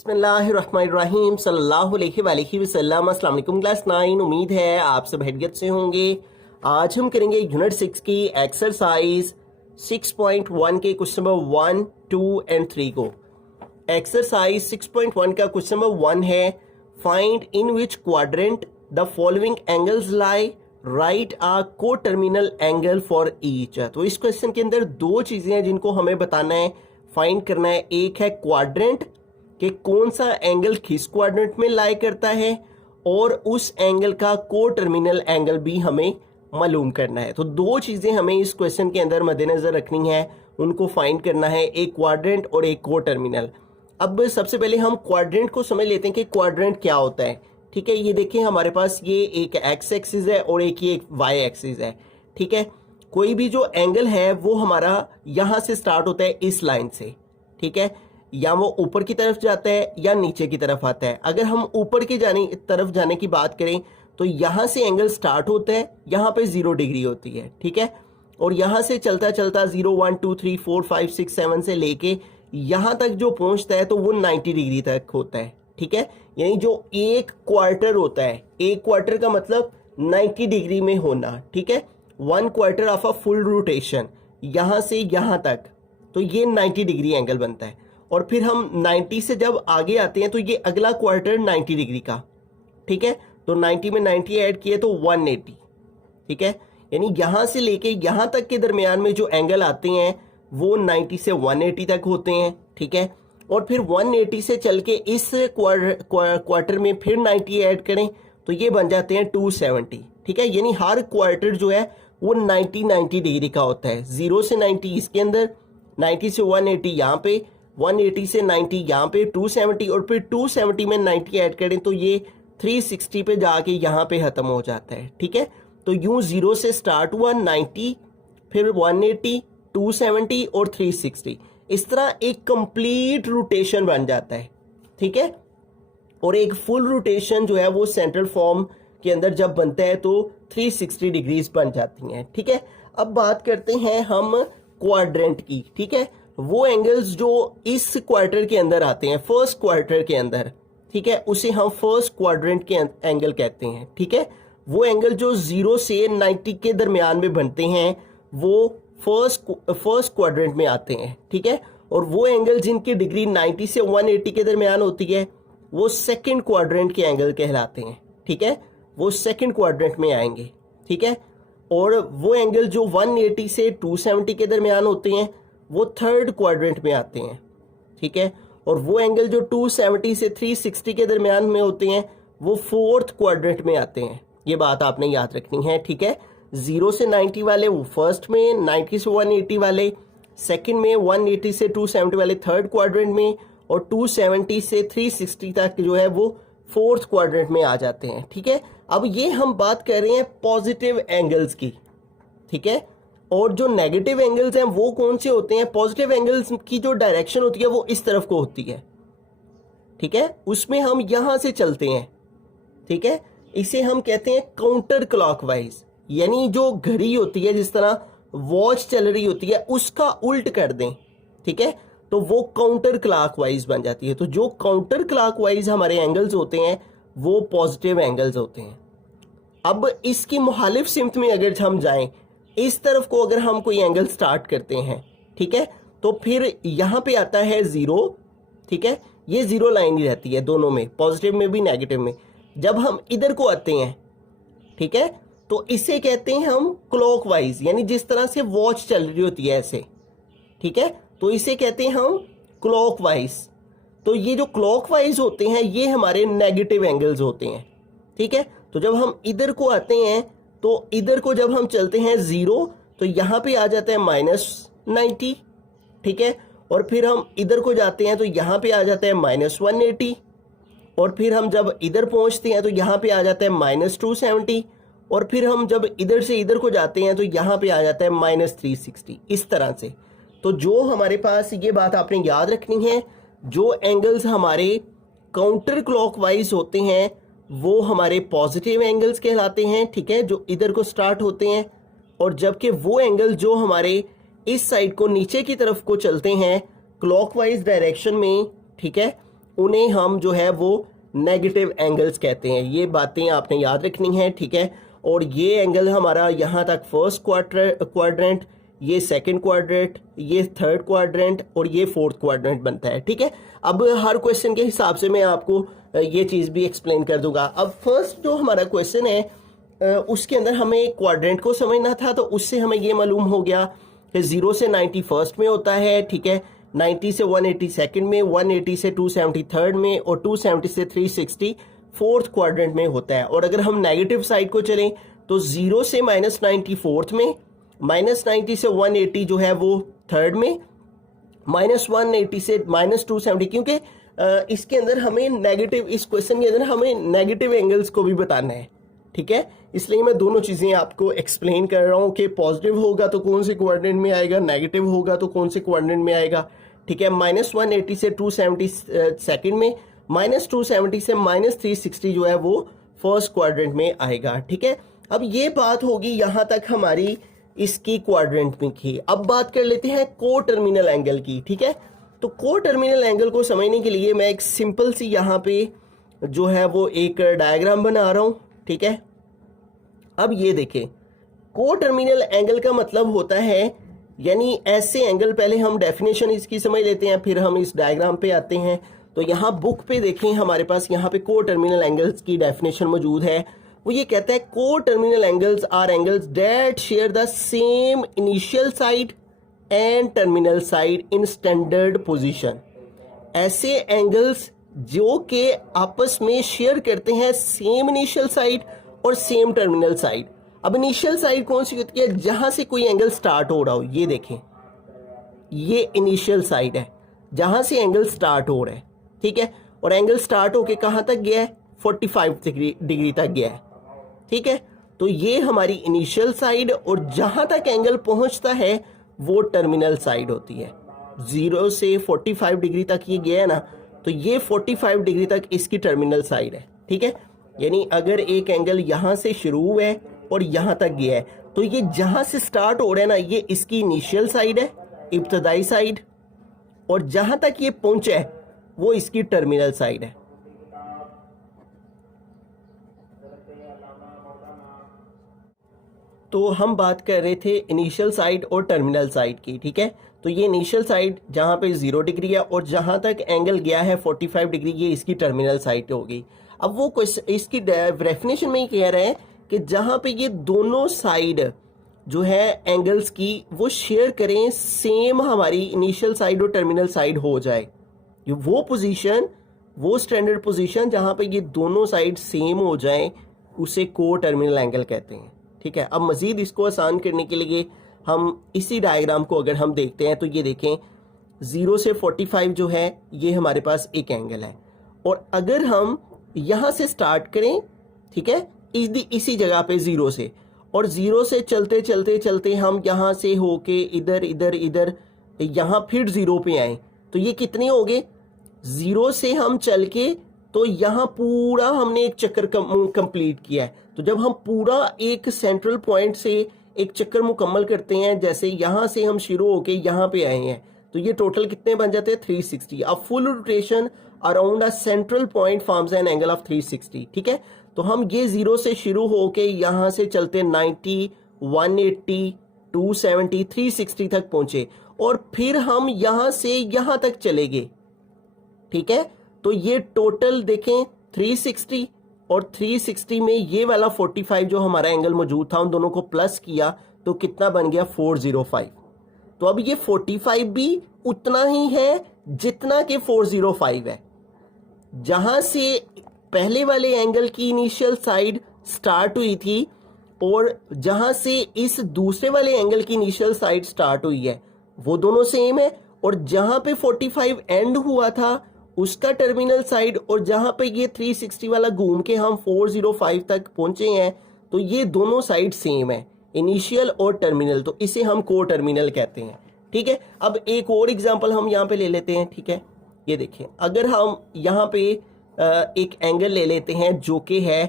बिस्मिल्लाहिर्रहमानिर्रहीम सल्लल्लाहु अलैहि वसल्लम। अस्सलाम वालेकुम क्लास 9। उम्मीद है आप सब खैरियत से होंगे। आज हम करेंगे यूनिट 6 की एक्सरसाइज 6.1 के क्वेश्चन नंबर 1, 2 एंड 3 को। एक्सरसाइज 6.1 का क्वेश्चन नंबर 1 है, find in which quadrant the following angles lie, right आ को टर्मिनल एंगल फॉर ईच। तो इस क्वेश्चन के अंदर दो चीजें हैं जिनको हमें बताना है, फाइंड करना है। एक है क्वाड्रेंट कि कौन सा एंगल किस क्वाड्रेंट में लाई करता है, और उस एंगल का को टर्मिनल एंगल भी हमें मालूम करना है। तो दो चीजें हमें इस क्वेश्चन के अंदर मद्देनजर रखनी है, उनको फाइंड करना है, एक क्वाड्रेंट और एक को टर्मिनल। अब सबसे पहले हम क्वाड्रेंट को समझ लेते हैं कि क्वाड्रेंट क्या होता है। ठीक है, ये देखिए हमारे पास ये एक एक्स एक्सिस है और एक ये वाई एक्सिस है। ठीक है, कोई भी जो एंगल है वो हमारा यहां से स्टार्ट होता है इस लाइन से। ठीक है, या वो ऊपर की तरफ जाता है या नीचे की तरफ आता है। अगर हम ऊपर की तरफ जाने की बात करें तो यहां से एंगल स्टार्ट होता है, यहां पे 0 डिग्री होती है। ठीक है, और यहां से चलता चलता 0, 1, 2, 3, 4, 5, 6, 7 से लेके यहां तक जो पहुंचता है तो वो 90 डिग्री तक होता है। ठीक है, यानी जो एक क्वार्टर होता है, एक क्वार्टर का मतलब 90 डिग्री में होना। ठीक है, 1 quarter of a full rotation यहां से यहां तक, तो ये 90 डिग्री एंगल बनता है। और फिर हम 90 से जब आगे आते हैं तो ये अगला क्वार्टर 90 डिग्री का। ठीक है, तो 90 में 90 ऐड किए तो 180। ठीक है, यानी यहां से लेके यहां तक के दरमियान में जो एंगल आते हैं वो 90 से 180 तक होते हैं। ठीक है, और फिर 180 से चल के इस क्वार्टर में फिर 90 ऐड करें तो ये बन जाते हैं 270। ठीक है, यानी हर क्वार्टर जो है वो 90 डिग्री का होता है। 0 से 90 इसके अंदर, 90 से 180 यहाँ पे, 180 से 90 यहाँ पे 270, और फिर 270 में 90 ऐड करें तो ये 360 पे जाके यहाँ पे खत्म हो जाता है। ठीक है, तो यूं 0 से स्टार्ट हुआ 90, फिर 180, 270 और 360, इस तरह एक कंप्लीट रोटेशन बन जाता है। ठीक है, और एक फुल रोटेशन जो है वो सेंट्रल फॉर्म के अंदर जब बनता है तो 360 डिग्रीज बन जाती हैं। ठीक है, अब बात करते हैं हम क्वाड्रेंट की। ठीक है, वो एंगल्स जो इस क्वार्टर के अंदर आते हैं, फर्स्ट क्वार्टर के अंदर, ठीक है, उसे हम फर्स्ट क्वाड्रेंट के एंगल कहते हैं। ठीक है, वो एंगल जो 0 से 90 के दरमियान में बनते हैं वो फर्स्ट क्वाड्रेंट में आते हैं। ठीक है, और वो एंगल जिनकी डिग्री 90 से 180 के दरमियान होती है वो सेकंड क्वाड्रेंट के एंगल कहलाते हैं। ठीक है, वो सेकंड क्वाड्रेंट में आएंगे। ठीक है, और वो एंगल जो 180 से 270 के दरमियान होते हैं वो थर्ड क्वाड्रेंट में आते हैं। ठीक है, और वो एंगल जो 270 से 360 के दरमियान में होते हैं वो फोर्थ क्वाड्रेंट में आते हैं। ये बात आपने याद रखनी है। ठीक है, 0 से 90 वाले वो फर्स्ट में, 90 से 180 वाले सेकंड में, 180 से 270 वाले थर्ड क्वाड्रेंट में, और 270 से 360 तक जो है वो फोर्थ क्वाड्रेंट में आ जाते हैं। ठीक है, अब ये हम बात कर रहे हैं पॉजिटिव एंगल्स की। ठीक है, और जो नेगेटिव एंगल्स हैं वो कौन से होते हैं? पॉजिटिव एंगल्स की जो डायरेक्शन होती है वो इस तरफ को होती है। ठीक है, उसमें हम यहां से चलते हैं। ठीक है, इसे हम कहते हैं काउंटर क्लॉकवाइज, यानी जो घड़ी होती है, जिस तरह वॉच चल रही होती है उसका उल्ट कर दें। ठीक है, तो वो काउंटर क्लॉकवाइज बन जाती है। तो जो काउंटर क्लॉकवाइज हमारे एंगल्स होते हैं वो पॉजिटिव एंगल्स होते हैं। अब इसकी मुखालिफ सिमत में अगर हम जाएं, इस तरफ को अगर हम कोई एंगल स्टार्ट करते हैं, ठीक है, तो फिर यहां पे आता है 0। ठीक है, ये 0 लाइन ही रहती है दोनों में, पॉजिटिव में भी नेगेटिव में। जब हम इधर को आते हैं, ठीक है, तो इसे कहते हैं हम क्लॉकवाइज, यानी जिस तरह से वॉच चल रही होती है ऐसे। ठीक है, तो इसे कहते हैं हम क्लॉकवाइज। तो ये जो क्लॉकवाइज होते हैं ये हमारे नेगेटिव एंगल्स होते हैं। ठीक है, तो जब हम इधर को आते हैं तो इधर को जब हम चलते हैं 0 तो यहां पे आ जाता है -90। ठीक है, और फिर हम इधर को जाते हैं तो यहां पे आ जाता है -180, और फिर हम जब इधर पहुंचते हैं तो यहां पे आ जाता है -270, और फिर हम जब इधर से इधर को जाते हैं तो यहां पे आ जाता है -360, इस तरह से। तो जो हमारे पास, ये बात आपने याद रखनी है, जो एंगल्स हमारे काउंटर क्लॉकवाइज होते हैं वो हमारे पॉजिटिव एंगल्स कहलाते हैं। ठीक है, जो इधर को स्टार्ट होते हैं, और जबकि वो एंगल जो हमारे इस साइड को नीचे की तरफ को चलते हैं क्लॉकवाइज डायरेक्शन में, ठीक है, उन्हें हम जो है वो नेगेटिव एंगल्स कहते हैं। ये बातें आपने याद रखनी है, ठीक है। और ये एंगल हमारा यहाँ तक फर्स्ट क्वाड्रेंट, ये सेकंड क्वाड्रेंट, ये थर्ड क्वाड्रेंट और ये फोर्थ क्वाड्रेंट बनता है, ठीक है। अब हर क्वेश्चन के हिसाब से मैं आपको ये चीज़ भी एक्सप्लेन कर दूंगा। अब फर्स्ट जो हमारा क्वेश्चन है उसके अंदर हमें क्वाड्रेंट को समझना था, तो उससे हमें ये मालूम हो गया कि 0 से 91 में होता है, ठीक है, 90 से 182 में, 180 से 273 में और 270 से 360 फोर्थ क्वाड्रेंट में होता है। और अगर हम नेगेटिव साइड को चलें तो 0 से -94 में, -90 से 180 जो है वो थर्ड में, -180 से -270, क्योंकि इसके अंदर हमें नेगेटिव, इस क्वेश्चन के अंदर हमें नेगेटिव एंगल्स को भी बताना है, ठीक है। इसलिए मैं दोनों चीज़ें आपको एक्सप्लेन कर रहा हूँ कि पॉजिटिव होगा तो कौन से क्वाड्रेंट में आएगा, नेगेटिव होगा तो कौन से क्वाड्रेंट में आएगा, ठीक है। -180 से 270 सेकंड में, -270 से -360 जो है वो फर्स्ट क्वाड्रेंट में आएगा, ठीक है। अब ये बात होगी यहाँ तक हमारी इसकी क्वाड्रेंट में की। अब बात कर लेते हैं को टर्मिनल एंगल की, ठीक है। तो को टर्मिनल एंगल को समझने के लिए मैं एक सिंपल सी यहाँ पे जो है वो एक डायग्राम बना रहा हूँ, ठीक है। अब ये देखें, को टर्मिनल एंगल का मतलब होता है, यानी ऐसे एंगल, पहले हम डेफिनेशन इसकी समझ लेते हैं फिर हम इस डायग्राम पे आते हैं। तो यहाँ बुक पे देखें, हमारे पास यहाँ पे को टर्मिनल एंगल्स की डेफिनेशन मौजूद है। वो ये कहता है coterminal angles are angles that share the same initial side and terminal side in standard position. ऐसे एंगल्स जो कि आपस में शेयर करते हैं सेम इनिशियल साइड और सेम टर्मिनल साइड। अब इनिशियल साइड कौन सी होती है? जहां से कोई एंगल स्टार्ट हो रहा हो। ये देखें, ये इनिशियल साइड है जहां से एंगल स्टार्ट हो रहा है, ठीक है। और एंगल स्टार्ट होके कहां तक गया है? 45 डिग्री तक गया है, ठीक है। तो ये हमारी इनिशियल साइड, और जहां तक एंगल पहुंचता है वो टर्मिनल साइड होती है। 0 से 45 डिग्री तक ये गया है ना, तो ये 45 डिग्री तक इसकी टर्मिनल साइड है, ठीक है। यानी अगर एक एंगल यहां से शुरू हुआ है और यहां तक गया है, तो ये जहां से स्टार्ट हो रहा है ना, ये इसकी इनिशियल साइड है, इब्तदाई साइड, और जहां तक ये पहुंचा है वो इसकी टर्मिनल साइड है। तो हम बात कर रहे थे इनिशियल साइड और टर्मिनल साइड की, ठीक है। तो ये इनिशियल साइड जहां पे 0 डिग्री है और जहां तक एंगल गया है 45 डिग्री, ये इसकी टर्मिनल साइड हो गई। अब वो इसकी डेफिनेशन में ही कह रहे हैं कि जहां पे ये दोनों साइड जो है एंगल्स की वो शेयर करें सेम हमारी इनिशियल साइड और टर्मिनल साइड हो जाए, ये वो पोजीशन, वो स्टैंडर्ड पोजीशन जहां पे ये दोनों साइड सेम हो जाएं, उसे को टर्मिनल एंगल कहते हैं, ठीक है। अब मजीद इसको आसान करने के लिए हम इसी डायग्राम को अगर हम देखते हैं तो ये देखें, 0 से 45 जो है ये हमारे पास एक एंगल है, और अगर हम यहां से स्टार्ट करें, ठीक है, इसी जगह पे 0 से, और 0 से चलते चलते चलते हम यहां से होके इधर इधर इधर यहां फिर 0 पे आए, तो ये कितने हो गए? 0 से हम चल के तो यहां पूरा हमने एक चक्कर कंप्लीट किया है। तो जब हम पूरा एक सेंट्रल पॉइंट से एक चक्कर मुकम्मल करते हैं, जैसे यहां से हम शुरू होके यहां पे आए हैं, तो ये टोटल कितने बन जाते हैं? 360। अब full rotation around a central point forms an angle of 360, ठीक है। तो हम ये 0 से शुरू होके यहां से चलते 90, 180, 270, 360 तक पहुंचे, और फिर हम यहां से यहां तक चले गए, ठीक है। तो ये टोटल देखें 360, और 360 में ये वाला 45 जो हमारा एंगल मौजूद था, उन दोनों को प्लस किया तो कितना बन गया? 405। तो अब ये 45 भी उतना ही है जितना कि 405 है। जहां से पहले वाले एंगल की इनिशियल साइड स्टार्ट हुई थी और जहां से इस दूसरे वाले एंगल की इनिशियल साइड स्टार्ट हुई है, वो दोनों सेम है, और जहां पे 45 एंड हुआ था उसका टर्मिनल साइड, और जहां पे ये 360 वाला घूम के हम 405 तक पहुंचे हैं, तो ये दोनों साइड सेम है, इनिशियल और टर्मिनल। तो इसे हम को टर्मिनल कहते हैं, ठीक है। अब एक और एग्जांपल हम यहाँ पे ले लेते हैं, ठीक है। ये देखिए, अगर हम यहाँ पे एक एंगल ले लेते हैं जो कि है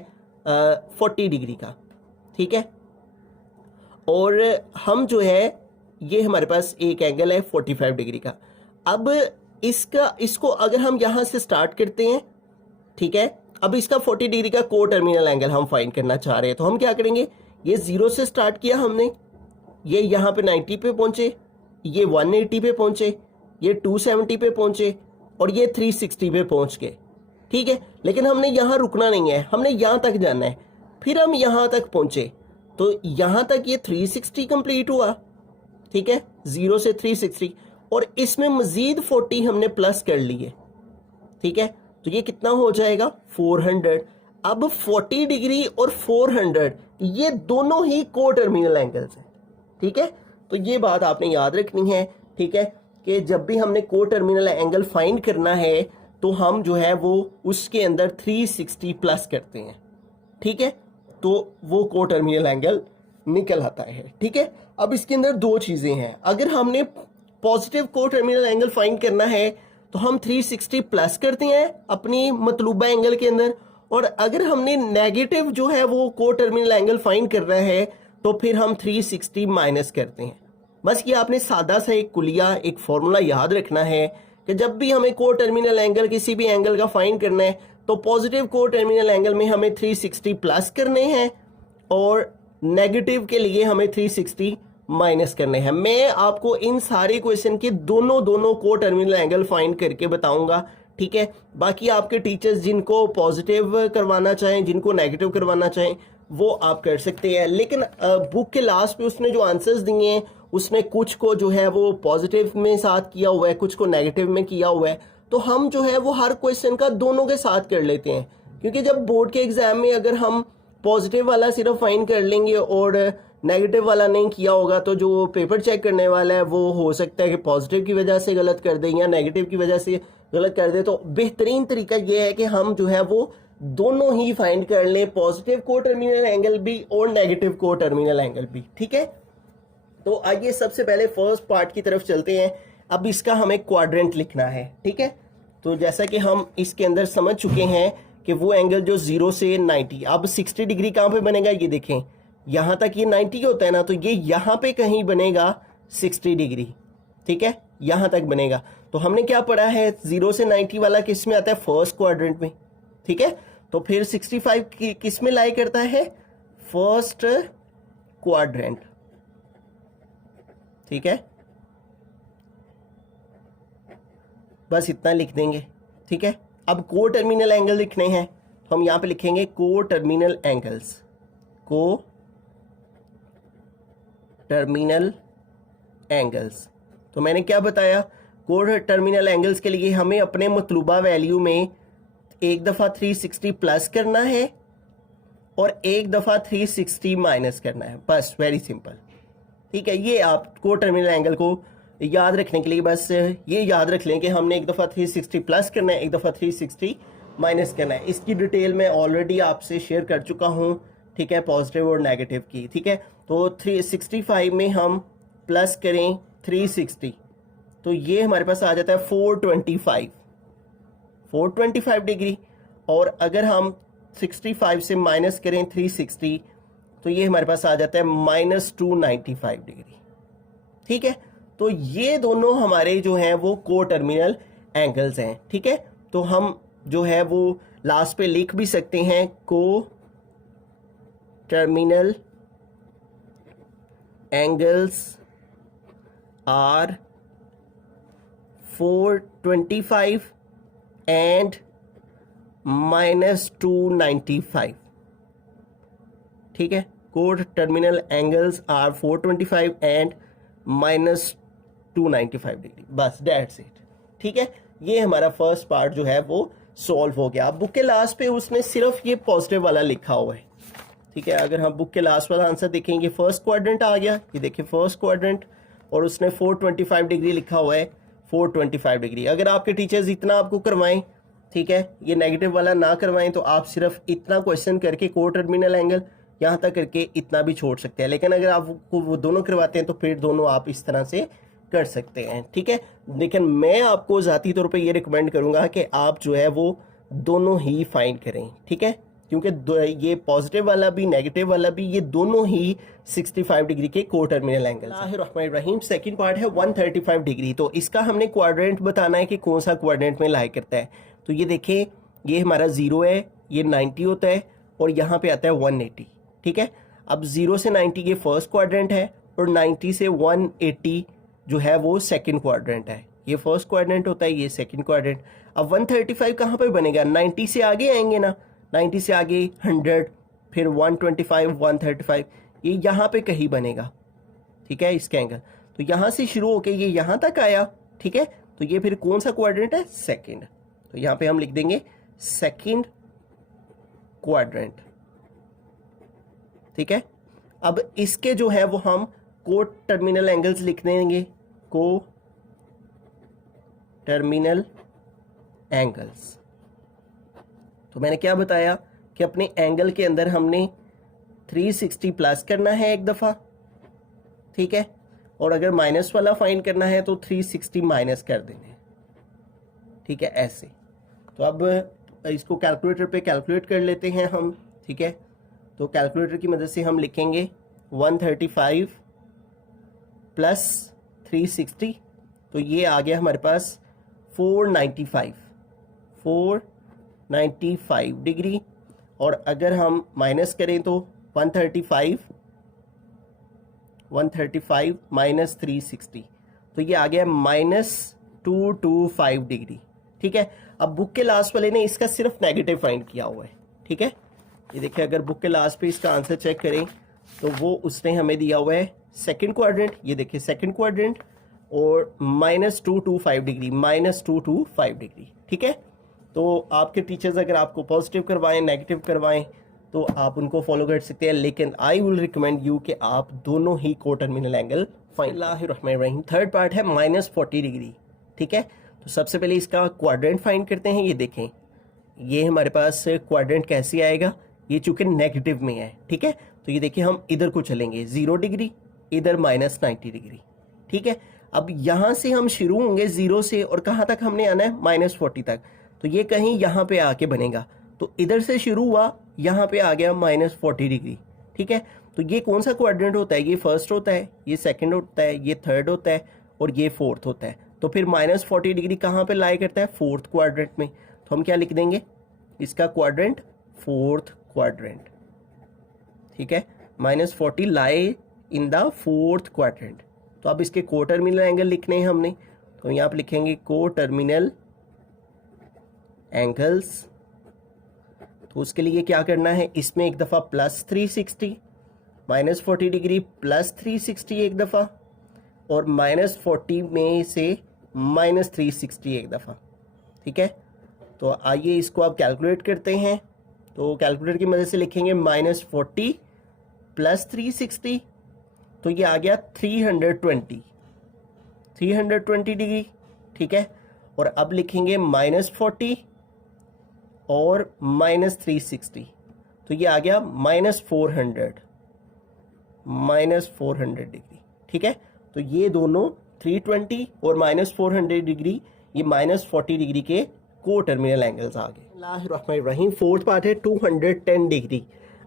40 डिग्री का, ठीक है, और हम जो है ये हमारे पास एक एंगल है 45 डिग्री का। अब इसको अगर हम यहाँ से स्टार्ट करते हैं, ठीक है, अब इसका 40 डिग्री का को टर्मिनल एंगल हम फाइंड करना चाह रहे हैं, तो हम क्या करेंगे, ये 0 से स्टार्ट किया हमने, ये यहाँ पे 90 पे पहुंचे, ये 180 पे पहुंचे, ये 270 पे पहुंचे और ये 360 पे पहुंच गए, ठीक है। लेकिन हमने यहाँ रुकना नहीं है, हमने यहाँ तक जाना है। फिर हम यहाँ तक पहुंचे तो यहाँ तक ये 360 कंप्लीट हुआ, ठीक है, 0 से 360, और इसमें मजीद 40 हमने प्लस कर लिए, ठीक है। तो ये कितना हो जाएगा, 400। अब 40 डिग्री और 400 ये दोनों ही को टर्मिनल एंगल्स हैं, ठीक है। तो ये बात आपने याद रखनी है, ठीक है, कि जब भी हमने को टर्मिनल एंगल फाइंड करना है तो हम जो है वो उसके अंदर 360 प्लस करते हैं, ठीक है, तो वो को टर्मिनल एंगल निकल आता है, ठीक है। अब इसके अंदर दो चीज़ें हैं, अगर हमने पॉजिटिव को टर्मिनल एंगल फाइंड करना है तो हम 360 प्लस करते हैं अपनी मतलूबा एंगल के अंदर, और अगर हमने नेगेटिव जो है वो को टर्मिनल एंगल फाइंड करना है तो फिर हम 360 माइनस करते हैं। बस ये आपने सादा सा एक कुलिया, एक फॉर्मूला याद रखना है कि जब भी हमें को टर्मिनल एंगल किसी भी एंगल का फाइंड करना है तो पॉजिटिव को टर्मिनल एंगल में हमें 360 प्लस करने हैं और नेगेटिव के लिए हमें 360 माइनस करने हैं। मैं आपको इन सारे क्वेश्चन के दोनों को टर्मिनल एंगल फाइंड करके बताऊंगा, ठीक है। बाकी आपके टीचर्स जिनको पॉजिटिव करवाना चाहें, जिनको नेगेटिव करवाना चाहें, वो आप कर सकते हैं। लेकिन बुक के लास्ट पे उसने जो आंसर्स दिए हैं उसने कुछ को जो है वो पॉजिटिव में साथ किया हुआ है, कुछ को नेगेटिव में किया हुआ है, तो हम जो है वो हर क्वेश्चन का दोनों के साथ कर लेते हैं, क्योंकि जब बोर्ड के एग्जाम में अगर हम पॉजिटिव वाला सिर्फ फाइंड कर लेंगे और नेगेटिव वाला नहीं किया होगा तो जो पेपर चेक करने वाला है वो हो सकता है कि पॉजिटिव की वजह से गलत कर दे या नेगेटिव की वजह से गलत कर दे। तो बेहतरीन तरीका ये है कि हम जो है वो दोनों ही फाइंड कर लें, पॉजिटिव को टर्मिनल एंगल भी और नेगेटिव को टर्मिनल एंगल भी, ठीक है। तो आइए सबसे पहले फर्स्ट पार्ट की तरफ चलते हैं। अब इसका हमें क्वाड्रेंट लिखना है, ठीक है। तो जैसा कि हम इसके अंदर समझ चुके हैं कि वो एंगल जो 0 से 90, अब 60 डिग्री कहाँ पे बनेगा, ये देखें, यहाँ तक ये 90 होता है ना, तो ये यहाँ पे कहीं बनेगा 60 डिग्री, ठीक है, यहाँ तक बनेगा। तो हमने क्या पढ़ा है, 0 से 90 वाला किस में आता है, फर्स्ट क्वाड्रेंट में, ठीक है। तो फिर 65 किस में लाई करता है, फर्स्ट क्वाड्रेंट, ठीक है। बस इतना लिख देंगे, ठीक है। अब को टर्मिनल एंगल लिखने हैं तो हम यहां पे लिखेंगे को टर्मिनल एंगल्स, को टर्मिनल एंगल्स। तो मैंने क्या बताया, को टर्मिनल एंगल्स के लिए हमें अपने मतलूबा वैल्यू में एक दफ़ा 360 प्लस करना है और एक दफ़ा 360 माइनस करना है, बस वेरी सिंपल, ठीक है। ये आप को टर्मिनल एंगल को याद रखने के लिए बस ये याद रख लें कि हमने एक दफ़ा 360 प्लस करना है, एक दफ़ा 360 माइनस करना है। इसकी डिटेल मैं ऑलरेडी आपसे शेयर कर चुका हूँ, ठीक है, पॉजिटिव और नेगेटिव की, ठीक है। तो 365 में हम प्लस करें 360 तो ये हमारे पास आ जाता है 425 डिग्री, और अगर हम 65 से माइनस करें 360 तो ये हमारे पास आ जाता है -295 डिग्री, ठीक है। तो ये दोनों हमारे जो हैं वो को टर्मिनल एंगल्स हैं, ठीक है। तो हम जो है वो लास्ट पे लिख भी सकते हैं, को टर्मिनल एंगल्स आर 425 एंड -295, ठीक है। Coterminal angles are 425 and -295 degree, बस दैट्स इट, ठीक है। ये हमारा फर्स्ट पार्ट जो है वो सॉल्व हो गया। अब बुक के लास्ट पे उसने सिर्फ ये पॉजिटिव वाला लिखा हुआ है, ठीक है। अगर हम बुक के लास्ट वाला आंसर देखेंगे, फर्स्ट क्वाड्रेंट आ गया, ये देखिए फर्स्ट क्वाड्रेंट, और उसने 425 डिग्री लिखा हुआ है, 425 डिग्री। अगर आपके टीचर्स इतना आपको करवाएं, ठीक है, ये नेगेटिव वाला ना करवाएं, तो आप सिर्फ इतना क्वेश्चन करके को टर्मिनल एंगल यहाँ तक करके इतना भी छोड़ सकते हैं। लेकिन अगर आपको वो दोनों करवाते हैं तो फिर दोनों आप इस तरह से कर सकते हैं, ठीक है। लेकिन मैं आपको ज़ाती तौर पे ये रिकमेंड करूँगा कि आप जो है वो दोनों ही फाइंड करें, ठीक है। क्योंकि ये पॉजिटिव वाला भी नेगेटिव वाला भी ये दोनों ही 65 डिग्री के को टर्मिनल एंगल हैं। सेकंड पार्ट है 135 डिग्री। तो इसका हमने क्वाड्रेंट बताना है कि कौन सा क्वाड्रेंट में लाई करता है। तो ये देखें, ये हमारा 0 है, ये 90 होता है और यहाँ पे आता है 180। ठीक है, अब 0 से 90 ये फर्स्ट क्वाड्रेंट है और 90 से 180 जो है वो सेकंड क्वाड्रेंट है। ये फर्स्ट क्वाड्रेंट होता है, ये सेकंड क्वाड्रेंट। अब 135 कहाँ पर बनेगा? 90 से आगे आएंगे ना, 90 से आगे 100, फिर 125, 135, ये यहाँ पे कहीं बनेगा। ठीक है, इसका एंगल तो यहाँ से शुरू होके ये यहाँ तक आया। ठीक है, तो ये फिर कौन सा क्वाड्रेंट है? सेकंड। तो यहाँ पे हम लिख देंगे सेकंड क्वाड्रेंट। ठीक है, अब इसके जो है वो हम को टर्मिनल एंगल्स लिख देंगे, को टर्मिनल एंगल्स। तो मैंने क्या बताया कि अपने एंगल के अंदर हमने 360 प्लस करना है एक दफ़ा। ठीक है, और अगर माइनस वाला फाइंड करना है तो 360 माइनस कर देने। ठीक है, ऐसे। तो अब इसको कैलकुलेटर पे कैलकुलेट कर लेते हैं हम। ठीक है, तो कैलकुलेटर की मदद से हम लिखेंगे 135 प्लस 360, तो ये आ गया हमारे पास 495 डिग्री। और अगर हम माइनस करें तो 135 माइनस 360, तो ये आ गया -225 डिग्री। ठीक है, अब बुक के लास्ट वाले ने इसका सिर्फ नेगेटिव फाइंड किया हुआ है। ठीक है, ये देखिए, अगर बुक के लास्ट पे इसका आंसर चेक करें तो वो उसने हमें दिया हुआ है सेकंड क्वाड्रेंट। ये देखिए सेकंड क्वाड्रेंट और -225 डिग्री, -225 डिग्री। ठीक है, तो आपके टीचर्स अगर आपको पॉजिटिव करवाएं, नेगेटिव करवाएं तो आप उनको फॉलो कर सकते हैं, लेकिन आई विल रिकमेंड यू कि आप दोनों ही को terminal angle find. Third part है -40 डिग्री। ठीक है, तो सबसे पहले इसका क्वाड्रेंट फाइंड करते हैं। ये देखें, ये हमारे पास क्वाड्रेंट कैसे आएगा? ये चूंकि नेगेटिव में है। ठीक है, तो ये देखिए हम इधर को चलेंगे 0 डिग्री, इधर -90 डिग्री। ठीक है, अब यहाँ से हम शुरू होंगे 0 से और कहाँ तक हमने आना है? -40 तक। तो ये कहीं यहाँ पे आके बनेगा। तो इधर से शुरू हुआ, यहाँ पे आ गया -40 डिग्री। ठीक है, तो ये कौन सा क्वाड्रेंट होता है? ये फर्स्ट होता है, ये सेकंड होता है, ये थर्ड होता है और ये फोर्थ होता है। तो फिर -40 डिग्री कहाँ पे लाई करता है? फोर्थ क्वाड्रेंट में। तो हम क्या लिख देंगे इसका क्वाड्रेंट? Fourth quadrant. ठीक है, -40 लाई इन द फोर्थ क्वाड्रेंट। तो अब इसके को टर्मिनल एंगल लिखने हैं हमने, तो यहाँ पे लिखेंगे को टर्मिनल एंगल्स। तो उसके लिए क्या करना है? इसमें एक दफ़ा +360, -40 डिग्री +360 एक दफ़ा, और -40 में से -360 एक दफ़ा। ठीक है, तो आइए इसको आप कैलकुलेट करते हैं। तो कैलकुलेटर की मदद से लिखेंगे -40 + 360, तो ये आ गया 320 डिग्री। ठीक है, और अब लिखेंगे -40 और -360, तो ये आ गया -400 डिग्री। ठीक है, तो ये दोनों 320 और -400 डिग्री, ये -40 डिग्री के को टर्मिनल एंगल्स आ गए। फोर्थ पार्ट है 210 डिग्री।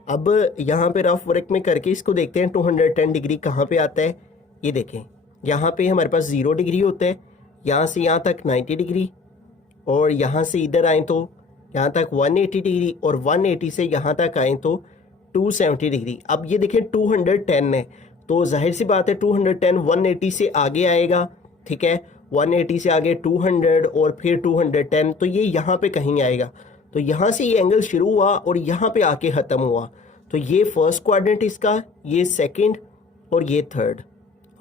अब यहाँ पे रफ वर्क में करके इसको देखते हैं 210 डिग्री कहाँ पे आता है। ये देखें, यहाँ पे हमारे पास 0 डिग्री होता है, यहाँ से यहाँ तक 90 डिग्री, और यहाँ से इधर आए तो यहाँ तक 180 डिग्री, और 180 से यहाँ तक आए तो 270 डिग्री। अब ये देखें 210 है, तो जाहिर सी बात है 210 180 से आगे आएगा। ठीक है, 180 से आगे 200 और फिर 210, तो ये यहाँ पे कहीं आएगा। तो यहाँ से ये एंगल शुरू हुआ और यहाँ पे आके ख़त्म हुआ। तो ये फर्स्ट क्वाड्रेंट इसका, ये सेकंड और ये थर्ड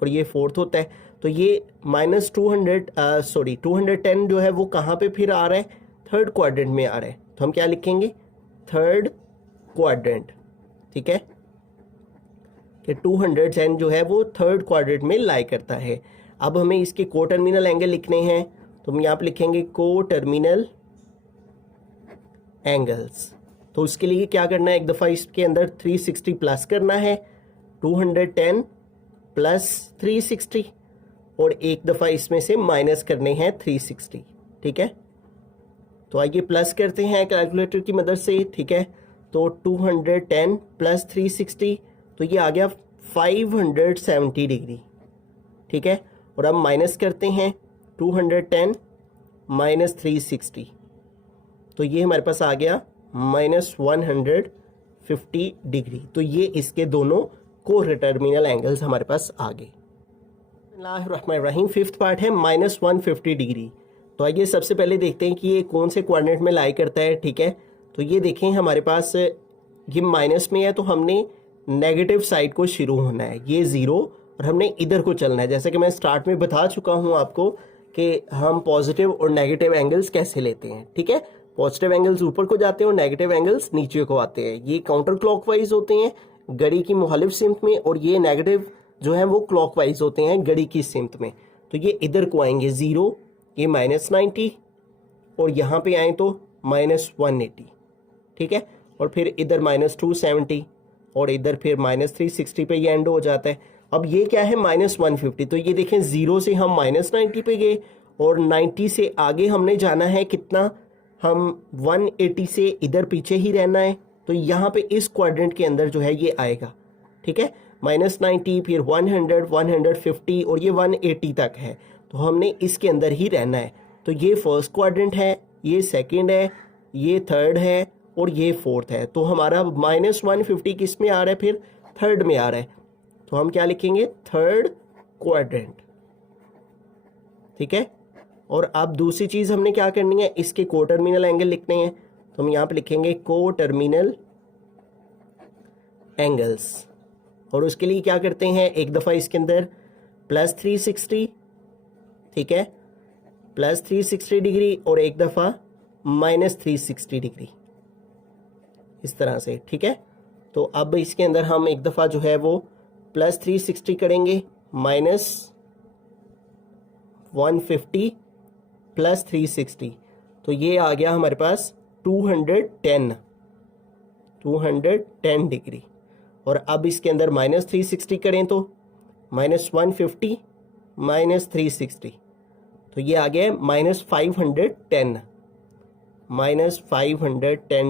और ये फोर्थ होता है। तो ये -210 जो है वो कहाँ पे फिर आ रहा है? थर्ड क्वाड्रेंट में आ रहा है। तो हम क्या लिखेंगे? Third quadrant. ठीक है, कि 210 जो है वो थर्ड क्वाड्रेंट में लाई करता है। अब हमें इसके को टर्मिनल एंगल लिखने हैं, तो हम यहाँ पे लिखेंगे को टर्मिनल एंगल्स। तो उसके लिए क्या करना है? एक दफ़ा इसके अंदर 360 प्लस करना है, 210 प्लस 360, और एक दफ़ा इसमें से माइनस करने हैं 360। ठीक है, तो आइए प्लस करते हैं कैलकुलेटर की मदद से। ठीक है, तो 210 प्लस 360 तो ये आ गया 570 डिग्री, ठीक है। और अब माइनस करते हैं 210 माइनस 360 तो ये हमारे पास आ गया माइनस 150 डिग्री। तो ये इसके दोनों को टर्मिनल एंगल्स हमारे पास आ गए। बिस्मिल्लाहिर्रहमानिर्रहीम, फिफ्थ पार्ट है माइनस 150 डिग्री। तो आइए सबसे पहले देखते हैं कि ये कौन से कोऑर्डिनेट में लाई करता है, ठीक है। तो ये देखें हमारे पास ये माइनस में है तो हमने नेगेटिव साइड को शुरू होना है, ये ज़ीरो, और हमने इधर को चलना है। जैसे कि मैं स्टार्ट में बता चुका हूँ आपको कि हम पॉजिटिव और नेगेटिव एंगल्स कैसे लेते हैं, ठीक है। पॉजिटिव एंगल्स ऊपर को जाते हैं और नेगेटिव एंगल्स नीचे को आते हैं। ये काउंटर क्लॉकवाइज होते हैं घड़ी की मुखालिफ सिमत में, और ये नेगेटिव जो है वो क्लॉकवाइज होते हैं घड़ी की सिमत में। तो ये इधर को आएंगे ज़ीरो, ये माइनस 90, और यहाँ पे आए तो माइनस 180, ठीक है। और फिर इधर माइनस 270 और इधर फिर माइनस 360 पे ये एंड हो जाता है। अब ये क्या है माइनस 150, तो ये देखें ज़ीरो से हम माइनस 90 पे गए और 90 से आगे हमने जाना है कितना, हम 180 से इधर पीछे ही रहना है। तो यहाँ पे इस क्वाड्रेंट के अंदर जो है ये आएगा, ठीक है। माइनस 90 फिर 100 150 और ये 180 तक है, तो हमने इसके अंदर ही रहना है। तो ये फर्स्ट क्वाड्रेंट है, ये सेकंड है, ये थर्ड है और ये फोर्थ है। तो हमारा माइनस 150 किस में आ रहा है, फिर थर्ड में आ रहा है। तो हम क्या लिखेंगे, थर्ड क्वाड्रेंट, ठीक है। और अब दूसरी चीज़ हमने क्या करनी है, इसके को टर्मिनल एंगल लिखने हैं। तो हम यहाँ पे लिखेंगे को टर्मिनल एंगल्स, और उसके लिए क्या करते हैं, एक दफ़ा इसके अंदर प्लस 360, ठीक है, प्लस 360 डिग्री, और एक दफ़ा माइनस 360 डिग्री, इस तरह से, ठीक है। तो अब इसके अंदर हम एक दफ़ा जो है वो प्लस 360 करेंगे, माइनस 150 प्लस 360, तो ये आ गया हमारे पास 210 डिग्री। और अब इसके अंदर माइनस 360 करें तो माइनस 150 माइनस 360, तो ये आ गया माइनस 510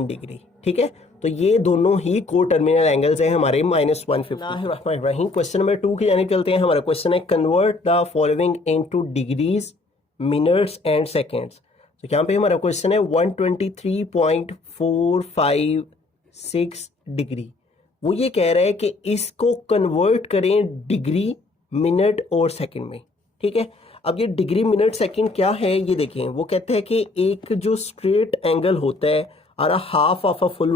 डिग्री, ठीक है। तो ये दोनों ही को टर्मिनल एंगल्स हैं हमारे माइनस 150। क्वेश्चन नंबर 2 की जाने चलते हैं। हमारा क्वेश्चन है convert the following into degrees, minutes and seconds. तो यहाँ पे हमारा क्वेश्चन है 123.456 डिग्री। वो ये कह रहा है कि इसको कन्वर्ट करें डिग्री, मिनट और सेकंड में, ठीक है। अब ये डिग्री, मिनट, सेकंड क्या है ये देखें। वो कहते हैं कि एक जो स्ट्रेट एंगल होता है और half of a full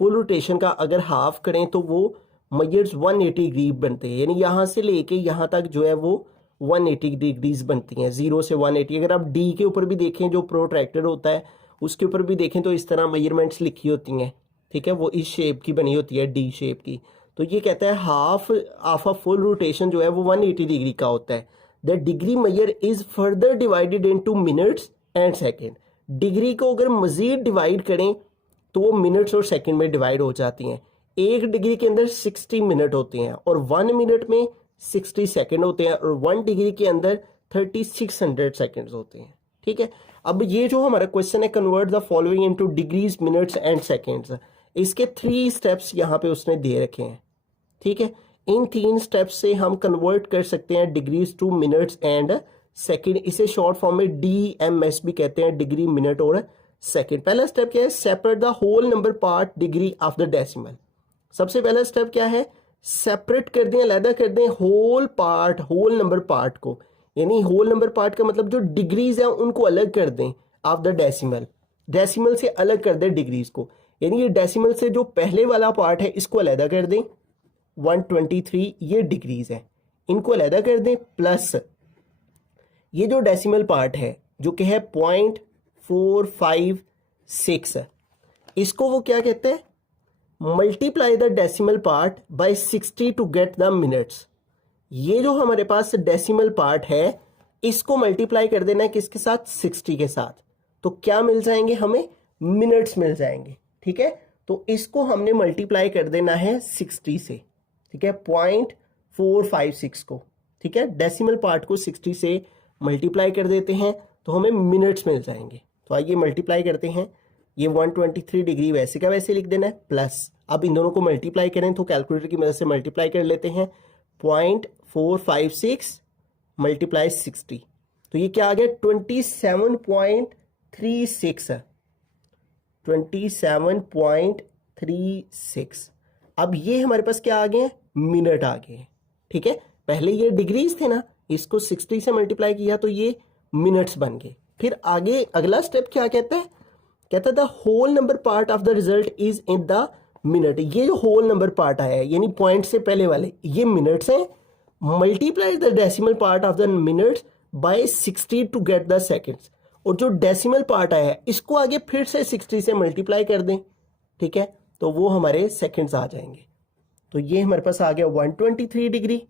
rotation का अगर हाफ करें तो वो मेजर्स 180 डिग्री बनते हैं, यानी यहाँ से लेके यहाँ तक जो है वो 180 डिग्रीज बनती हैं, 0 से 180। अगर आप डी के ऊपर भी देखें, जो प्रोट्रैक्टर होता है उसके ऊपर भी देखें तो इस तरह मेजरमेंट्स लिखी होती हैं, ठीक है। वो इस शेप की बनी होती है, डी शेप की। तो ये कहता है half of a full rotation जो है वो 180 डिग्री का होता है। The degree measure is further divided into minutes and second. Degree को अगर मजीद डिवाइड करें तो वो मिनट्स और सेकंड में डिवाइड हो जाती हैं। एक डिग्री के अंदर 60 मिनट होते हैं और 1 मिनट में 60 सेकंड होते हैं, और 1 डिग्री के अंदर 3600 सेकंड्स होते हैं, ठीक है। अब ये जो हमारा क्वेश्चन है convert the following into degrees, minutes and seconds, इसके 3 स्टेप्स यहाँ पे उसने दे रखे हैं, ठीक है। इन 3 स्टेप्स से हम कन्वर्ट कर सकते हैं degrees to minutes and second. इसे शॉर्ट फॉर्म में DMS भी कहते हैं, डिग्री, मिनट और सेकंड। पहला स्टेप क्या है, separate the whole number part degree of the decimal. सबसे पहला स्टेप क्या है, सेपरेट कर दें, अलग कर दें होल नंबर पार्ट को, यानी होल नंबर पार्ट का मतलब जो डिग्रीज हैं उनको अलग कर दें ऑफ द डेसिमल से अलग कर दें डिग्रीज को। यानी ये डेसिमल से जो पहले वाला पार्ट है इसको अलग कर दें, 123 ये डिग्रीज है, इनको अलग कर दें, प्लस ये जो डेसिमल पार्ट है जो कि है 0.456, इसको वो क्या कहते हैं, multiply the decimal part by 60 to get the minutes. ये जो हमारे पास डेसिमल पार्ट है इसको मल्टीप्लाई कर देना है किसके साथ, 60 के साथ। तो क्या मिल जाएंगे हमें, मिनट्स मिल जाएंगे, ठीक है। तो इसको हमने मल्टीप्लाई कर देना है 60 से, ठीक है, 0.456 को, ठीक है। डेसिमल पार्ट को 60 से मल्टीप्लाई कर देते हैं तो हमें मिनट्स मिल जाएंगे। तो आइए मल्टीप्लाई करते हैं, ये 123 डिग्री वैसे का वैसे लिख देना है, प्लस अब इन दोनों को मल्टीप्लाई करें तो कैलकुलेटर की मदद से मल्टीप्लाई कर लेते हैं, 0.456 मल्टीप्लाई 60, तो ये क्या आ गया 27.36 है, 27.36। अब ये हमारे पास क्या आ गए हैं, मिनट आ गए हैं। ठीक है, पहले ये डिग्रीज थे ना, इसको 60 से मल्टीप्लाई किया तो ये मिनट्स बन गए। फिर आगे अगला स्टेप क्या कहता है, कहता है the whole number part of the result is in the minute. ये जो होल नंबर पार्ट आया है यानी पॉइंट से पहले वाले ये मिनट्स हैं, multiply the decimal part of the minutes by 60 to get the seconds. और जो डेसिमल पार्ट आया है इसको आगे फिर से 60 से मल्टीप्लाई कर दें, ठीक है, तो वो हमारे सेकेंड्स आ जाएंगे। तो ये हमारे पास आ गया 123 डिग्री,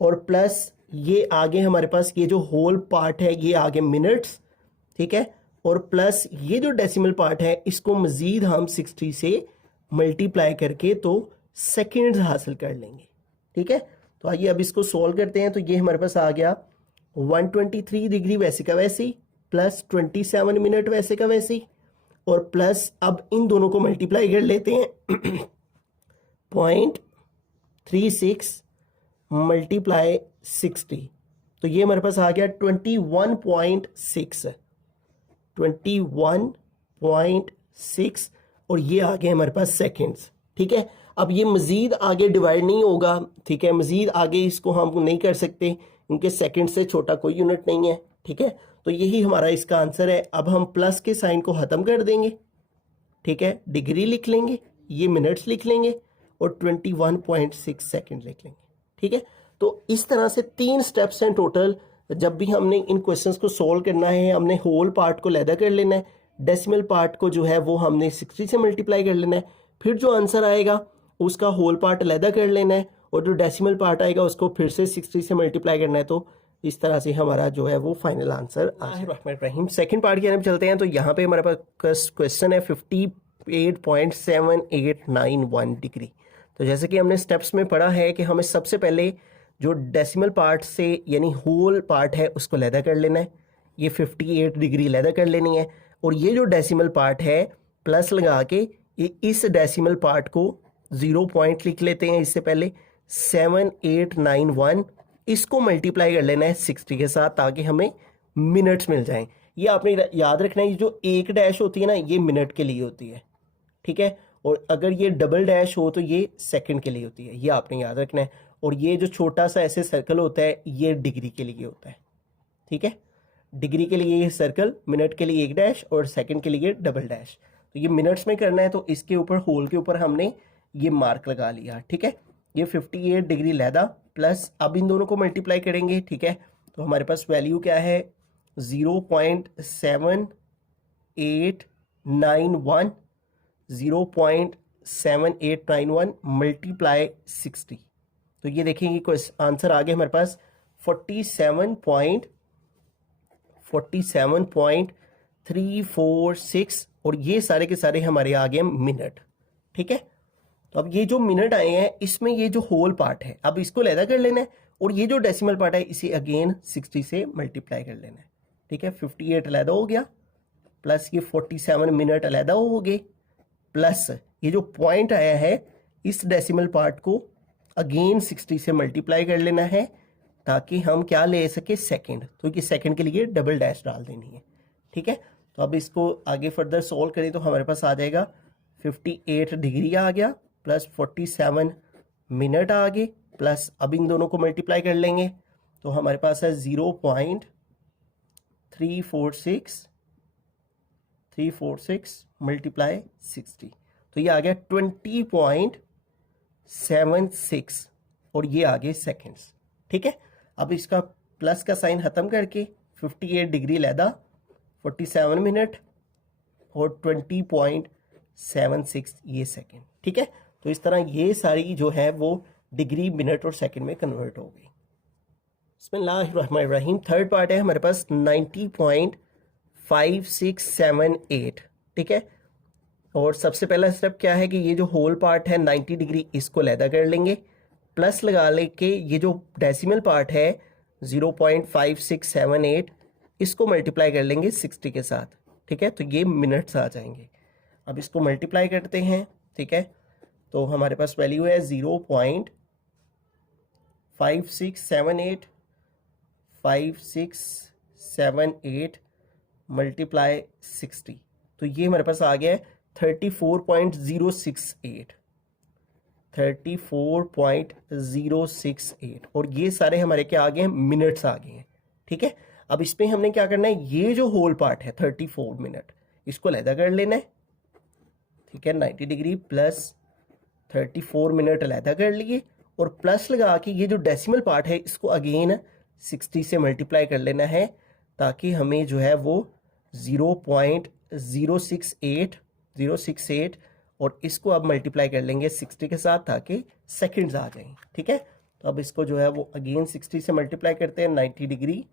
और प्लस ये आगे हमारे पास ये जो होल पार्ट है ये आगे मिनट्स, ठीक है, और प्लस ये जो डेसिमल पार्ट है इसको मजीद हम 60 से मल्टीप्लाई करके तो सेकेंड्स हासिल कर लेंगे। ठीक है, तो आइए अब इसको सॉल्व करते हैं। तो ये हमारे पास आ गया 123 डिग्री वैसे का वैसे ही, प्लस 27 मिनट वैसे का वैसे ही, और प्लस अब इन दोनों को मल्टीप्लाई कर लेते हैं 0.36 मल्टीप्लाई 60, तो ये हमारे पास आ गया 21.6, 21.6, और ये आ गए हमारे पास सेकेंड्स। ठीक है, अब ये मजीद आगे डिवाइड नहीं होगा, ठीक है, मजीद आगे इसको हम नहीं कर सकते क्योंकि सेकेंड से छोटा कोई यूनिट नहीं है। ठीक है, तो यही हमारा इसका आंसर है। अब हम प्लस के साइन को ख़त्म कर देंगे, ठीक है, डिग्री लिख लेंगे, ये मिनट्स लिख लेंगे और 21.6 सेकेंड लिख लेंगे। ठीक है, तो इस तरह से 3 स्टेप्स हैं टोटल। जब भी हमने इन क्वेश्चंस को सॉल्व करना है हमने होल पार्ट को लैदा कर लेना है, डेसिमल पार्ट को जो है वो हमने 60 से मल्टीप्लाई कर लेना है, फिर जो आंसर आएगा उसका होल पार्ट लैदा कर लेना है, और जो डेसिमल पार्ट आएगा उसको फिर से 60 से मल्टीप्लाई करना है। तो इस तरह से हमारा जो है वो फाइनल आंसर रहीम। सेकंड पार्ट की तरफ चलते हैं। तो यहाँ पे हमारे पास क्वेश्चन है 58.7891 डिग्री। तो जैसे कि हमने स्टेप्स में पढ़ा है कि हमें सबसे पहले जो डेसिमल पार्ट से यानी होल पार्ट है उसको लैदा कर लेना है, ये 58 डिग्री लैदा कर लेनी है, और ये जो डेसिमल पार्ट है प्लस लगा के ये इस डेसिमल पार्ट को 0 पॉइंट लिख लेते हैं इससे पहले 7891, इसको मल्टीप्लाई कर लेना है 60 के साथ ताकि हमें मिनट्स मिल जाएं। ये आपने याद रखना है, ये जो एक डैश होती है ना ये मिनट के लिए होती है, ठीक है, और अगर ये डबल डैश हो तो ये सेकंड के लिए होती है, ये आपने याद रखना है। और ये जो छोटा सा ऐसे सर्कल होता है ये डिग्री के लिए होता है, ठीक है, डिग्री के लिए ये सर्कल, मिनट के लिए एक डैश और सेकंड के लिए डबल डैश। तो ये मिनट्स में करना है तो इसके ऊपर होल के ऊपर हमने ये मार्क लगा लिया, ठीक है। ये 58 डिग्री लैदा प्लस अब इन दोनों को मल्टीप्लाई करेंगे, ठीक है, तो हमारे पास वैल्यू क्या है 0.7891, 0.7891 मल्टीप्लाई 60। तो ये देखेंगे आंसर आ गया हमारे पास 47.346, और ये सारे के सारे हमारे आ गए मिनट, ठीक है। तो अब ये जो मिनट आए हैं इसमें ये जो होल पार्ट है अब इसको लैदा कर लेना है, और ये जो डेसिमल पार्ट है इसे अगेन 60 से मल्टीप्लाई कर लेना है, ठीक है। 58 अलहदा हो गया प्लस ये 47 मिनट अलहदा हो गए, प्लस ये जो पॉइंट आया है इस डेसिमल पार्ट को अगेन 60 से मल्टीप्लाई कर लेना है ताकि हम क्या ले सके सेकंड, तो कि सेकंड के लिए डबल डैश डाल देनी है, ठीक है। तो अब इसको आगे फर्दर सोल्व करें तो हमारे पास आ जाएगा 58 डिग्री आ गया प्लस 47 मिनट आ गए, प्लस अब इन दोनों को मल्टीप्लाई कर लेंगे तो हमारे पास है 0.346 मल्टीप्लाई 60, तो ये आ गया 20.76, और ये आ गए सेकेंड्स, ठीक है। अब इसका प्लस का साइन खत्म करके 58 डिग्री लैदा 47 मिनट और 20.76 ये सेकेंड, ठीक है। तो इस तरह ये सारी जो है वो डिग्री मिनट और सेकंड में कन्वर्ट हो गई। बिस्मिल्लाहिर्रहमानिर्रहीम। थर्ड पार्ट है हमारे पास 90.5678, ठीक है। और सबसे पहला स्टेप क्या है कि ये जो होल पार्ट है 90 डिग्री इसको लैदा कर लेंगे, प्लस लगा लेके ये जो डेसिमल पार्ट है 0.5678 इसको मल्टीप्लाई कर लेंगे 60 के साथ, ठीक है, तो ये मिनट्स आ जाएंगे। अब इसको मल्टीप्लाई करते हैं, ठीक है, तो हमारे पास वैल्यू है 0.5678 मल्टीप्लाई 60, तो ये हमारे पास आ गया है 34.068 और ये सारे हमारे क्या आ गए हैं, मिनट्स आ गए हैं, ठीक है। अब इसमें हमने क्या करना है, ये जो होल पार्ट है 34 मिनट, इसको अलहदा कर लेना है, ठीक है। 90 डिग्री प्लस 34 मिनट अलहदा कर लिए और प्लस लगा के ये जो डेसिमल पार्ट है इसको अगेन 60 से मल्टीप्लाई कर लेना है, ताकि हमें जो है वो 0.068 और इसको अब मल्टीप्लाई कर लेंगे 60 के साथ ताकि सेकंड्स आ जाएं, ठीक है। तो अब इसको जो है वो अगेन 60 से मल्टीप्लाई करते हैं, 90 डिग्री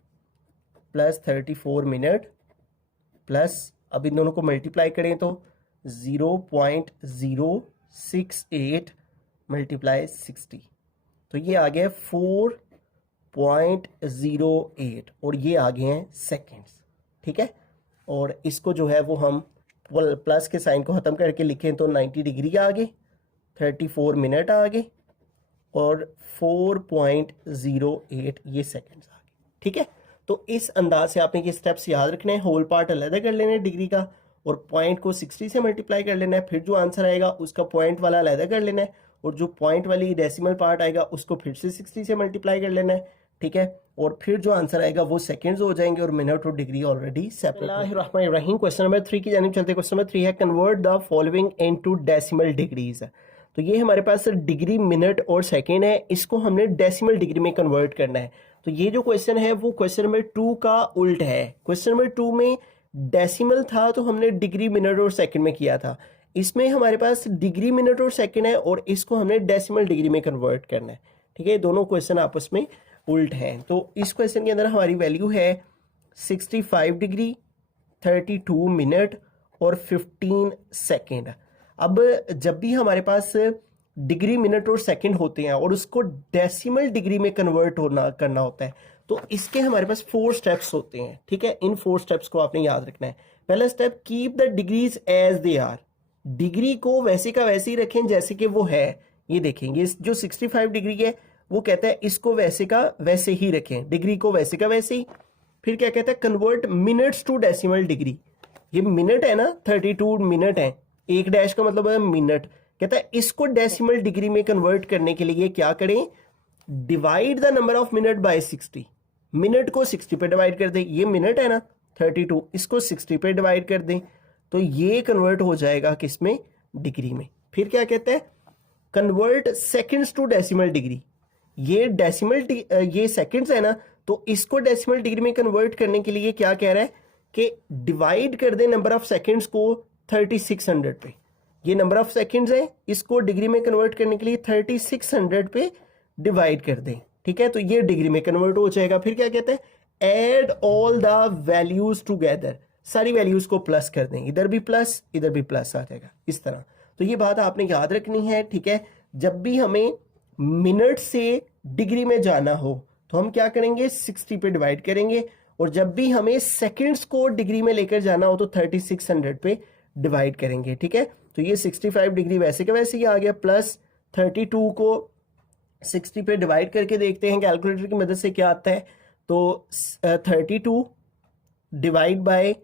प्लस 34 मिनट प्लस, अब इन दोनों को मल्टीप्लाई करें तो 0.068 मल्टीप्लाई 60, तो ये आ गया 4.08 और ये आ गए हैं सेकेंड्स, ठीक है। और इसको जो है वो हम प्लस के साइन को ख़त्म करके लिखें तो 90 डिग्री आ गए, 34 मिनट आ गए और 4.08 ये सेकेंड्स आ गए, ठीक है। तो इस अंदाज से आपने ये स्टेप्स याद रखने हैं, होल पार्ट अलग कर लेना है डिग्री का और पॉइंट को 60 से मल्टीप्लाई कर लेना है, फिर जो आंसर आएगा उसका पॉइंट वाला अलग कर लेना है और जो पॉइंट वाली डेसिमल पार्ट आएगा उसको फिर से 60 से मल्टीप्लाई कर लेना है, ठीक है। और फिर जो आंसर आएगा वो सेकंड्स हो जाएंगे और मिनट और डिग्री ऑलरेडी सेपरेट। रहीम क्वेश्चन नंबर 3 की जानिब चलते हैं। क्वेश्चन नंबर 3 है convert the following into decimal degrees. तो ये हमारे पास डिग्री, मिनट और सेकेंड है, इसको हमने डेसिमल डिग्री में कन्वर्ट करना है। तो ये जो क्वेश्चन है वो क्वेश्चन नंबर 2 का उल्ट है। क्वेश्चन नंबर 2 में डेसिमल था तो हमने डिग्री, मिनट और सेकंड में किया था, इसमें हमारे पास डिग्री, मिनट और सेकंड है और इसको हमने डेसिमल डिग्री में कन्वर्ट करना है, ठीक है। दोनों क्वेश्चन आपस में उल्ट हैं। तो इस क्वेश्चन के अंदर हमारी वैल्यू है 65 डिग्री, 32 मिनट और 15 सेकेंड। अब जब भी हमारे पास डिग्री, मिनट और सेकंड होते हैं और उसको डेसिमल डिग्री में कन्वर्ट करना होता है तो इसके हमारे पास 4 स्टेप्स होते हैं, ठीक है। इन 4 स्टेप्स को आपने याद रखना है। पहला step, keep the degrees as they are, degree को वैसे का वैसे ही रखें जैसे कि वो है। ये देखेंगे जो 65 डिग्री है वो कहता है इसको वैसे का वैसे ही रखें, डिग्री को वैसे का वैसे ही। फिर क्या कहता है, convert minutes to decimal degree, ये मिनट है ना, 32 मिनट है, एक डैश का मतलब है मिनट, कहता है इसको डेसिमल डिग्री में कन्वर्ट करने के लिए क्या करें, divide the number of minute by 60, minute को 60 पे डिवाइड कर दें, ये मिनट है ना 32, इसको 60 पे डिवाइड कर दें तो ये कन्वर्ट हो जाएगा किसमें, डिग्री में। फिर क्या कहता है, convert seconds to decimal degree, ये डेसिमल ये सेकंड्स है ना, तो इसको डेसिमल डिग्री में कन्वर्ट करने के लिए क्या कह रहा है कि डिवाइड कर दें नंबर ऑफ सेकंड्स को 3600 पे, ये नंबर ऑफ सेकंड्स है, इसको डिग्री में कन्वर्ट करने के लिए 3600 पे डिवाइड कर दें, ठीक है, तो ये डिग्री में कन्वर्ट हो जाएगा। फिर क्या कहते हैं, add all the values together, सारी वैल्यूज को प्लस कर दें, इधर भी प्लस इधर भी प्लस आ जाएगा इस तरह। तो ये बात आपने याद रखनी है, ठीक है। जब भी हमें मिनट से डिग्री में जाना हो तो हम क्या करेंगे, 60 पे डिवाइड करेंगे और जब भी हमें सेकंड्स को डिग्री में लेकर जाना हो तो 3600 पे डिवाइड करेंगे, ठीक है। तो ये 65 डिग्री वैसे का वैसे ही आ गया, प्लस 32 को 60 पे डिवाइड करके देखते हैं कैलकुलेटर की मदद से क्या आता है। तो 32 डिवाइड बाय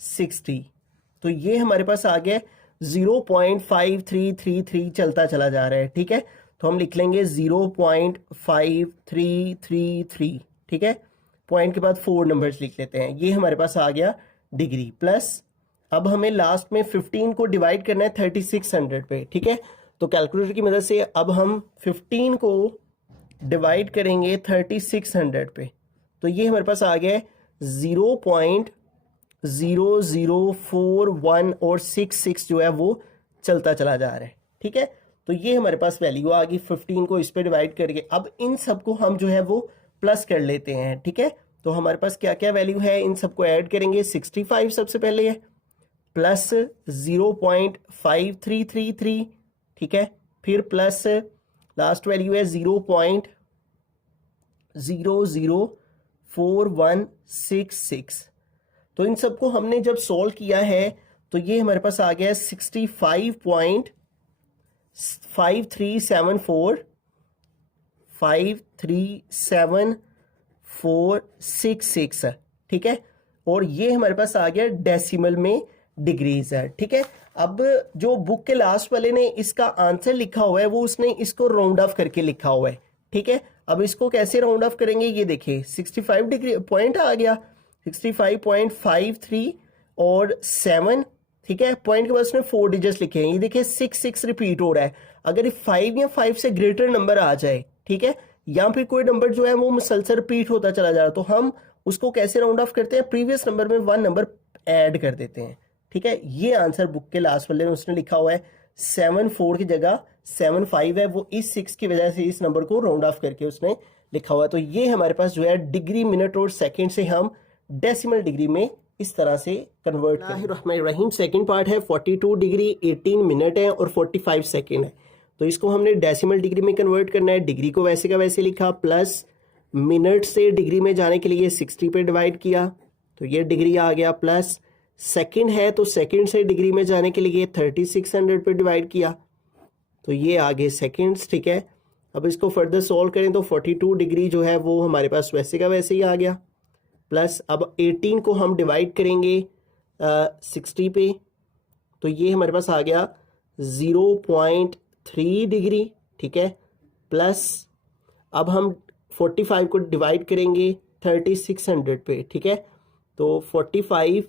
60, तो ये हमारे पास आ गया 0.5333 चलता चला जा रहा है, ठीक है। तो हम लिख लेंगे 0.5333, ठीक है, पॉइंट के बाद 4 नंबर्स लिख लेते हैं, ये हमारे पास आ गया डिग्री। प्लस अब हमें लास्ट में 15 को डिवाइड करना है 3600 पे, ठीक है। तो कैलकुलेटर की मदद से अब हम 15 को डिवाइड करेंगे 3600 पे, तो ये हमारे पास आ गया 0.0041 और 66 जो है वो चलता चला जा रहा है, ठीक है। तो ये हमारे पास वैल्यू आ गई 15 को इस पे डिवाइड करके। अब इन सबको हम जो है वो प्लस कर लेते हैं, ठीक है। तो हमारे पास क्या क्या वैल्यू है, इन सबको ऐड करेंगे, 65 सबसे पहले है, प्लस 0.5333, ठीक है, फिर प्लस लास्ट वैल्यू है 0.00416। तो इन सबको हमने जब सॉल्व किया है तो ये हमारे पास आ गया 65.5374666, ठीक है। और ये हमारे पास आ गया डेसिमल में डिग्रीज है, ठीक है। अब जो बुक के लास्ट वाले ने इसका आंसर लिखा हुआ है वो उसने इसको राउंड ऑफ करके लिखा हुआ है, ठीक है। अब इसको कैसे राउंड ऑफ करेंगे, ये देखिए 65 डिग्री पॉइंट आ गया 65.53 और 7, ठीक है। पॉइंट के बाद उसने 4 डिजिट्स लिखे हैं, ये देखिए 6 रिपीट हो रहा है। अगर 5 या 5 से ग्रेटर नंबर आ जाए, ठीक है, या फिर कोई नंबर जो है वो मुसलसल रिपीट होता चला जा रहा है, तो हम उसको कैसे राउंड ऑफ करते हैं, प्रीवियस नंबर में 1 नंबर ऐड कर देते हैं, ठीक है। ये आंसर बुक के लास्ट वाले में उसने लिखा हुआ है 74 की जगह 75 है, वो इस 6 की वजह से इस नंबर को राउंड ऑफ करके उसने लिखा हुआ है। तो ये हमारे पास जो है डिग्री, मिनट और सेकंड से हम डेसिमल डिग्री में इस तरह से कन्वर्ट करें। सेकंड पार्ट है 42 डिग्री 18 मिनट है और 45 सेकंड है। तो इसको हमने डेसिमल डिग्री में कन्वर्ट करना है। डिग्री को वैसे का वैसे लिखा, प्लस मिनट से डिग्री में जाने के लिए 60 पे डिवाइड किया, तो ये डिग्री आ गया। प्लस सेकंड है तो सेकंड से डिग्री में जाने के लिए 3600 पे डिवाइड किया, तो ये आगे सेकंड्स, ठीक है। अब इसको फर्दर सॉल्व करें तो 42 डिग्री जो है वो हमारे पास वैसे का वैसे ही आ गया। प्लस अब 18 को हम डिवाइड करेंगे 60 पे, तो ये हमारे पास आ गया 0.3 डिग्री, ठीक है। प्लस अब हम 45 को डिवाइड करेंगे 3600 पे, ठीक है। तो 45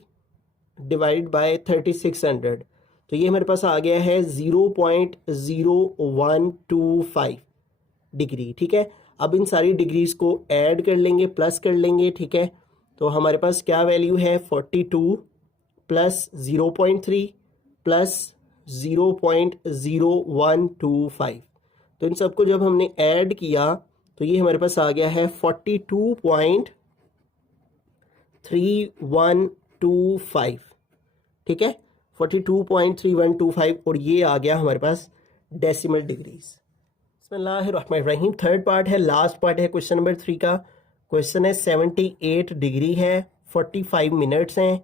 डिवाइड बाय 3600, तो ये हमारे पास आ गया है 0.0125 डिग्री, ठीक है। अब इन सारी डिग्रीज को ऐड कर लेंगे, प्लस कर लेंगे, ठीक है। तो हमारे पास क्या वैल्यू है 42 प्लस 0.3 प्लस 0.0125, तो इन सबको जब हमने ऐड किया तो ये हमारे पास आ गया है 42.3125, ठीक है, 42.3125, और ये आ गया हमारे पास डेसिमल डिग्रीज। बिस्मिल्लाहिर्रहमानिर्रहीम। थर्ड पार्ट है, लास्ट पार्ट है क्वेश्चन नंबर 3 का। क्वेश्चन है 78 डिग्री है, 45 मिनट्स हैं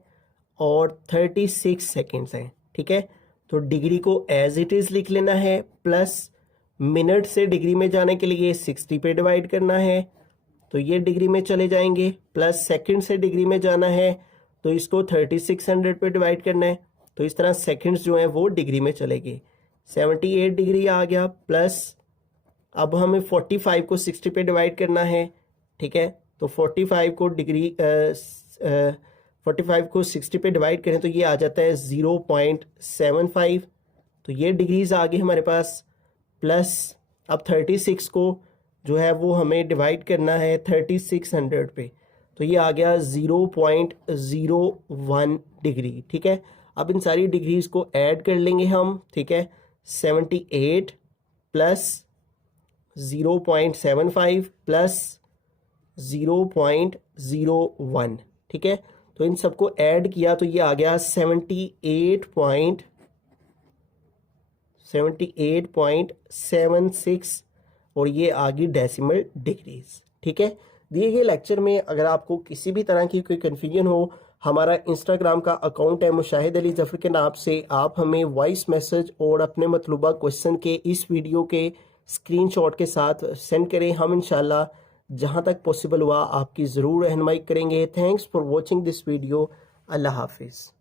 और 36 सेकेंड्स हैं, ठीक है। तो डिग्री को एज इट इज़ लिख लेना है, प्लस मिनट से डिग्री में जाने के लिए 60 पे डिवाइड करना है, तो ये डिग्री में चले जाएंगे। प्लस सेकंड से डिग्री में जाना है तो इसको 3600 पे डिवाइड करना है, तो इस तरह सेकंड्स जो हैं वो डिग्री में चलेंगे। 78 डिग्री आ गया। प्लस अब हमें 45 को 60 पे डिवाइड करना है, ठीक है। तो 45 को 60 पे डिवाइड करें तो ये आ जाता है 0.75, तो ये डिग्रीज आ गई हमारे पास। प्लस अब 36 को जो है वो हमें डिवाइड करना है 3600 पे, तो ये आ गया 0.01 डिग्री, ठीक है। अब इन सारी डिग्रीज को ऐड कर लेंगे हम, ठीक है। 78 प्लस 0.75 प्लस 0.01, ठीक है। तो इन सबको ऐड किया तो ये आ गया 78.76 और ये आ गई डेसिमल डिग्रीज, ठीक है। दिए गए लेक्चर में अगर आपको किसी भी तरह की कोई कन्फ्यूजन हो, हमारा इंस्टाग्राम का अकाउंट है मुशाहिद अली जफर के नाम से, आप हमें वॉइस मैसेज और अपने मतलूबा क्वेश्चन के इस वीडियो के स्क्रीनशॉट के साथ सेंड करें। हम इंशाल्लाह जहां तक पॉसिबल हुआ आपकी ज़रूर रहनुमाई करेंगे। Thanks for watching this video. अल्लाह हाफिज़।